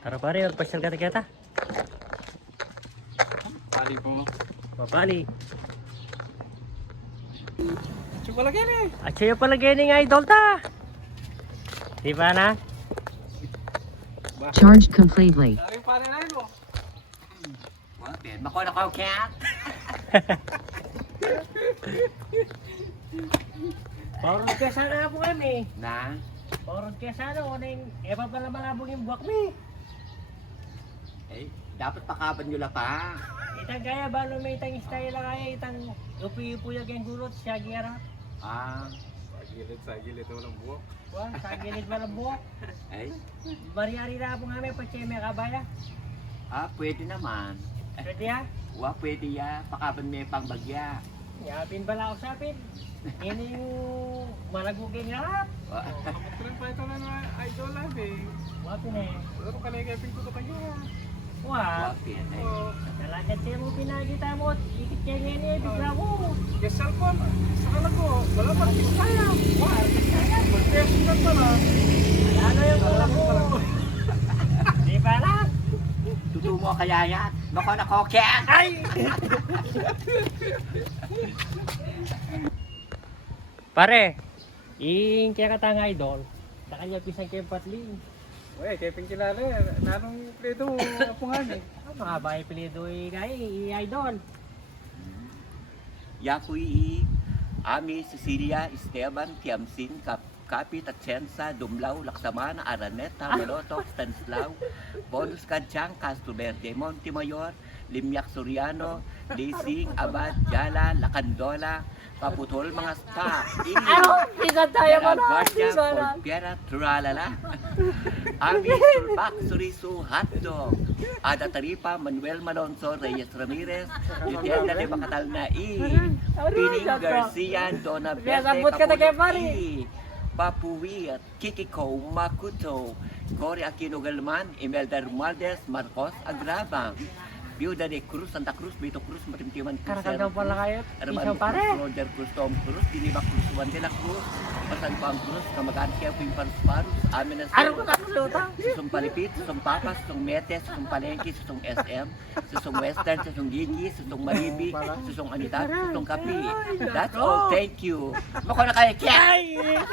Tara pare, magpasyal kita. Pali po. Babali. Coba lagi nih. Acho yung palagay ni idol ta. Di ba na? Charged completely. Dari pali na mo. Bako na ko cat. Paurod kaya sana po kami. Na? Paurod kaya sana o nang eba pala malabong yung buwak mi. Eh, dapat pakaban nyo lang pa. Itang kaya ba no may itang style lang kaya itang upi-upuyag yung gulot siya gira. Ah, Sa gilid walang buhok. Wah, sa gilid walang buwak. ay. Bari-ari na po kami pagtseme kabaya. Pwede naman. Pwede ha? Pwede ya. Pakaban may pangbagya. Yapin bala ako sapin. Ini yung malaguging harap. Keren pa ito na idol lang eh. Wapin eh. Pero kanay kaya pinto to kayo. Wah, Wapin ay. Oh, talaga siya mo pinagita mo. Ikit kaya ngayon eh, bigla mo. yung cellphone, sa kalago, wala pa rin kaya. Wah, kaya. Mag-test na pala. Ano yung wala mo? Di ba lang? Tutumo kaya yan. Bako na ko cat. Ay! Pare, yung kaya katang idol, sa kanya pisang kayo patling. Uy, kaya pingkilala eh. Nanong plito mo, apungan eh. Mga bahay pilido idol. Yakui Ami Cecilia Esteban Tiamsin Kapit Atienza Dumlao Laksamana Araneta Malotok Stanislao Bonus Kadjang Castro Verde Montemayor Limyak Soriano Lising Abad Jala Lacandola Paputol mga staff Isa tayo mo na! Guardia Isa na! Porpiera Tralala Ami Sulpak Surisu Hatdog Ada Taripa Manuel Malonzo Reyes Ramirez Yutienda de Bacatal Nai Pining Garcia Dona Sabot ka na kay pare. Papuwit Kikiko Makuto Cory Aquino Galman Imelda Romualdez Marcos Agrabang Viuda de Cruz Santa Cruz Vito Cruz Matimtiman Karakal daw pala kayo. Hermano Isang pare. Cruz, Roger Cruz, Tom Cruz, Diniba Cruz, Juan de la Cruz, Pasan Pam Cruz, Kamagaan Kaya Ping Parus, Amin na Ano ko nakasuta? Susong Palipit, Susong Papas, Susong Metes, Susong Palengke, Susong SM, Susong Western, Susong Gigi, Susong Maribi, Susong Anita, Susong Kapi. That's all, thank you. Mako na kaya, Kaya!